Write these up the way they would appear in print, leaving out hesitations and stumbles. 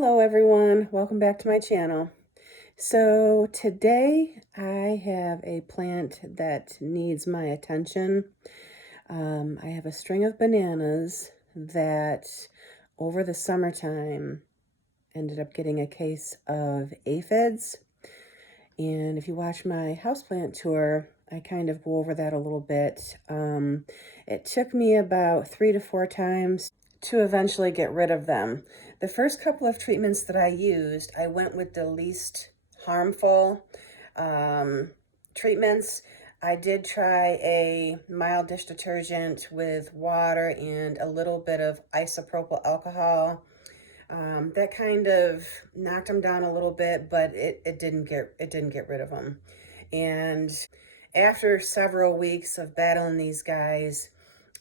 Hello everyone, welcome back to my channel. So today I have a plant that needs my attention. I have a string of bananas that over the summertime ended up getting a case of aphids. And if you watch my houseplant tour, I kind of go over that a little bit. It took me about 3 to 4 times to eventually get rid of them. The first couple of treatments that I used, I went with the least harmful treatments. I did try a mild dish detergent with water and a little bit of isopropyl alcohol. That kind of knocked them down a little bit, but it didn't get rid of them. And after several weeks of battling these guys,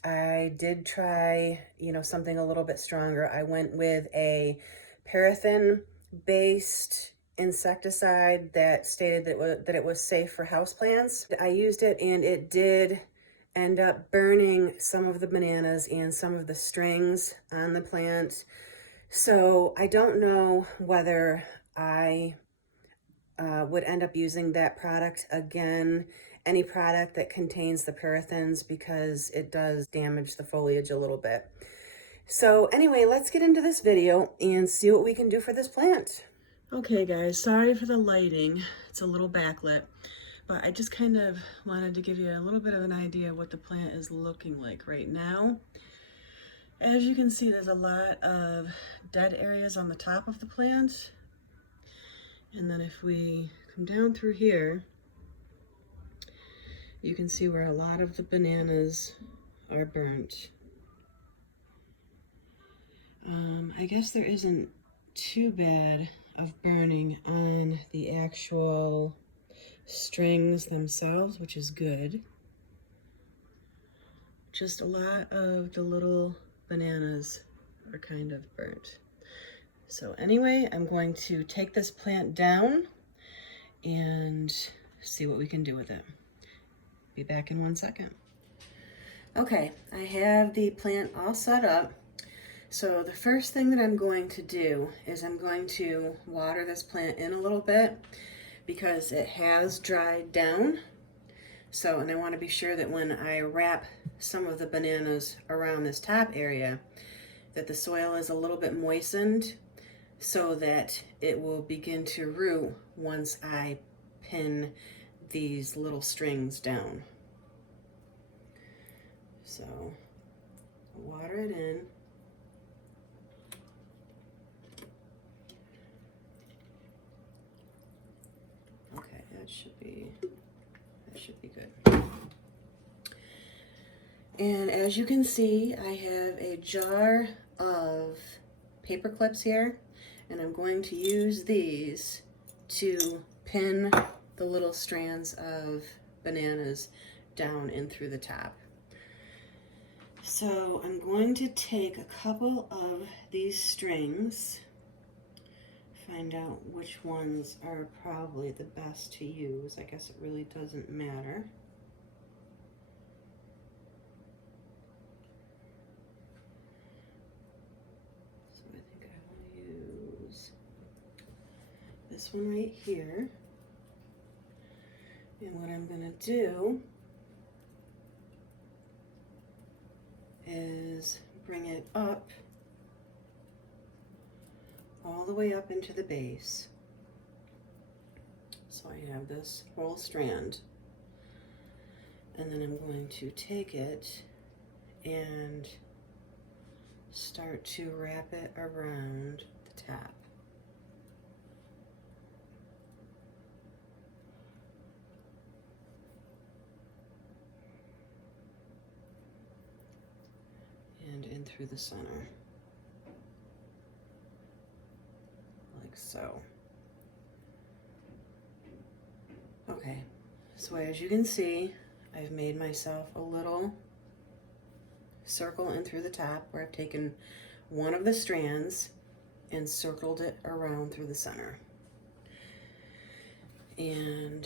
I did try, something a little bit stronger. I went with a paraffin-based insecticide that stated that it was safe for houseplants. I used it and it did end up burning some of the bananas and some of the strings on the plant. So I don't know whether I would end up using that product again, any product that contains the paraffins, because it does damage the foliage a little bit. So anyway, let's get into this video and see what we can do for this plant. Okay guys, sorry for the lighting. It's a little backlit, but I just kind of wanted to give you a little bit of an idea of what the plant is looking like right now. As you can see, there's a lot of dead areas on the top of the plant. And then if we come down through here, you can see where a lot of the bananas are burnt. I guess there isn't too bad of burning on the actual strings themselves, which is good. Just a lot of the little bananas are kind of burnt. So anyway, I'm going to take this plant down and see what we can do with it. Be back in 1 second. Okay, I have the plant all set up. So the first thing that I'm going to do is I'm going to water this plant in a little bit because it has dried down. So, and I want to be sure that when I wrap some of the bananas around this top area, that the soil is a little bit moistened so that it will begin to root once I pin these little strings down. So water it in. Okay, that should be good. And as you can see, I have a jar of paper clips here, and I'm going to use these to pin the little strands of bananas down in through the top. So I'm going to take a couple of these strings, find out which ones are probably the best to use. I guess it really doesn't matter. So I think I will use this one right here. And what I'm going to do is bring it up, all the way up into the base. So I have this whole strand, and then I'm going to take it and start to wrap it around the top. And in through the center, like so. Okay, so as you can see, I've made myself a little circle in through the top where I've taken one of the strands and circled it around through the center. And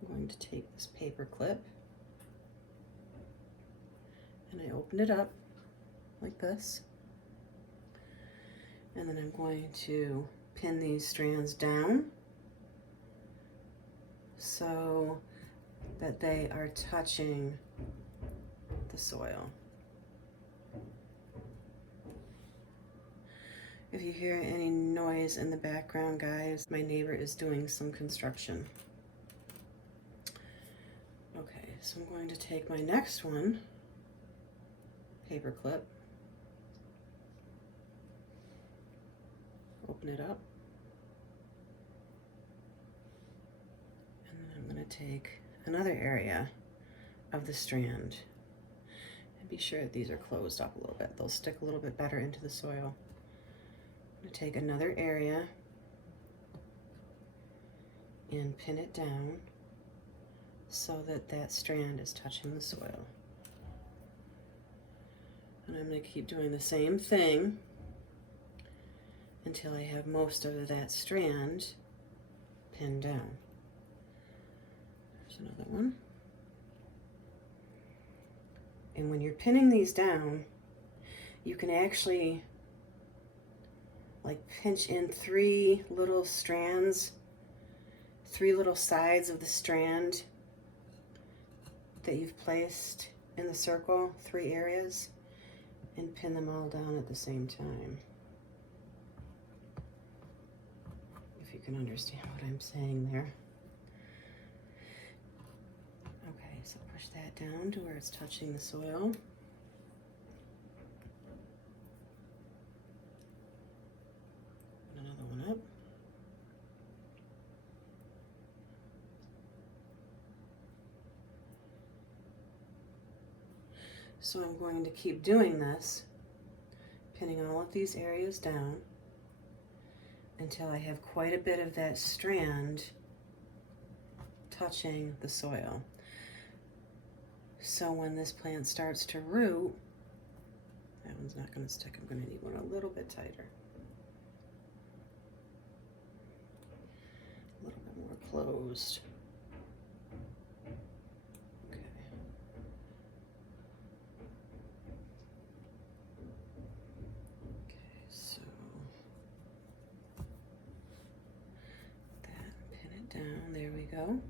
I'm going to take this paper clip and I open it up like this. And then I'm going to pin these strands down so that they are touching the soil. If you hear any noise in the background, guys, my neighbor is doing some construction. Okay, so I'm going to take my next one, paper clip, open it up, and then I'm going to take another area of the strand and be sure that these are closed up a little bit. They'll stick a little bit better into the soil. I'm going to take another area and pin it down so that that strand is touching the soil. And I'm going to keep doing the same thing until I have most of that strand pinned down. There's another one. And when you're pinning these down, you can actually like pinch in 3 little strands, 3 little sides of the strand that you've placed in the circle, 3 areas, and pin them all down at the same time. If you can understand what I'm saying there. Okay, so push that down to where it's touching the soil. Another one up. So I'm going to keep doing this, pinning all of these areas down until I have quite a bit of that strand touching the soil. So when this plant starts to root, that one's not going to stick. I'm going to need one a little bit tighter. A little bit more closed. Okay. Okay, so that, pin it down. There we go.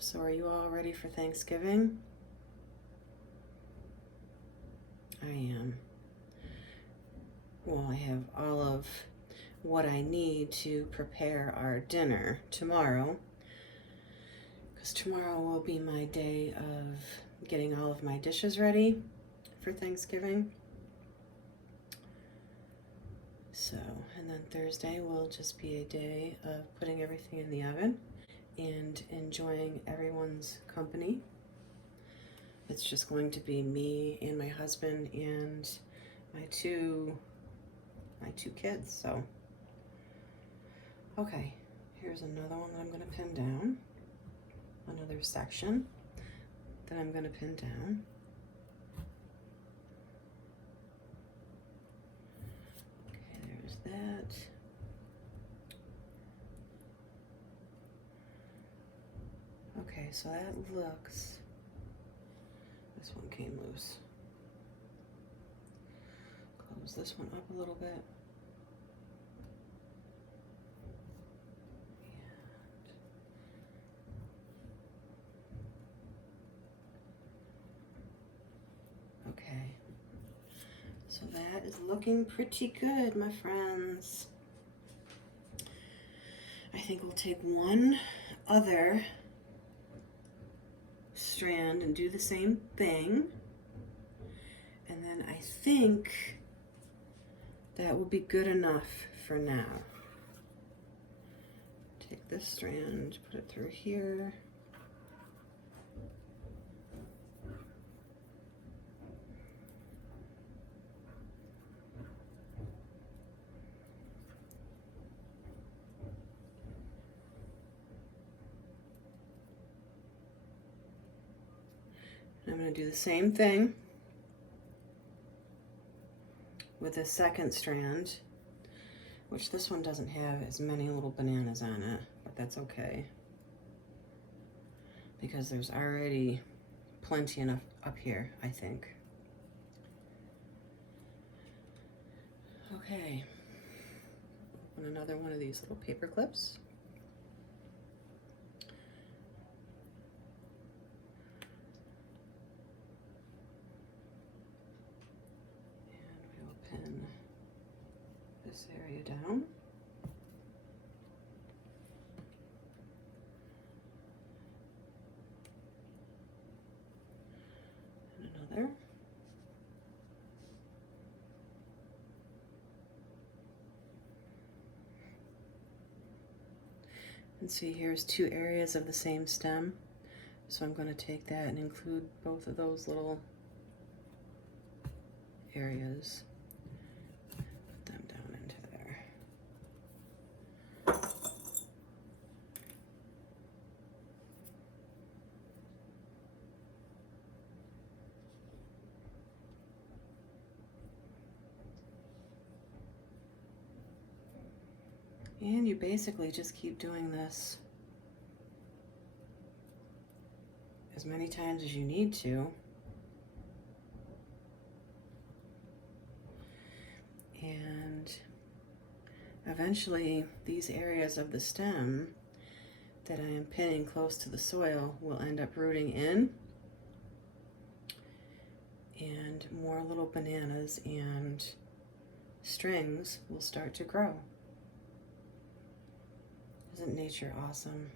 So are you all ready for Thanksgiving? I am. Well, I have all of what I need to prepare our dinner tomorrow, because tomorrow will be my day of getting all of my dishes ready for Thanksgiving. So, and then Thursday will just be a day of putting everything in the oven and enjoying everyone's company. It's just going to be me and my husband and my two kids. So, okay, here's another one that I'm going to pin down. Another section that I'm going to pin down. Okay, there's that. Okay, so that looks, this one came loose. Close this one up a little bit. Okay, so that is looking pretty good, my friends. I think we'll take one other strand and do the same thing, and then I think that will be good enough for now. Take this strand, put it through here. I'm going to do the same thing with the second strand, which this one doesn't have as many little bananas on it, but that's okay. because there's already plenty enough up here, I think. Okay, open another one of these little paper clips. And we will pin this area down. And another. And see, here's two areas of the same stem. So I'm going to take that and include both of those little areas. Put them down into there. And you basically just keep doing this as many times as you need to. And eventually these areas of the stem that I am pinning close to the soil will end up rooting in, and more little bananas and strings will start to grow. Isn't nature awesome?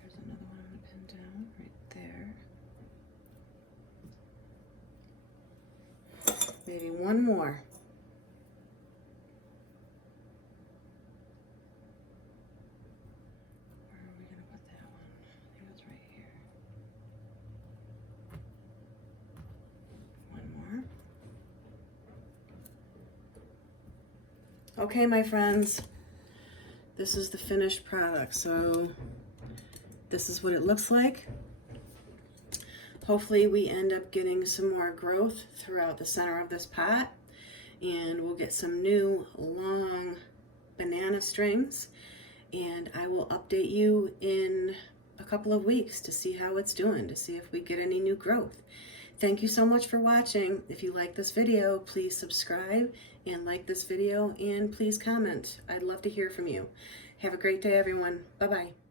There's another one I'm going to pin down right there. Maybe one more. Where are we going to put that one? I think it's right here. One more. Okay, my friends, this is the finished product. So this is what it looks like. Hopefully we end up getting some more growth throughout the center of this pot, and we'll get some new long banana strings, and I will update you in a couple of weeks to see how it's doing, to see if we get any new growth. Thank you so much for watching. If you like this video, please subscribe and like this video, and please comment. I'd love to hear from you. Have a great day, everyone. Bye-bye.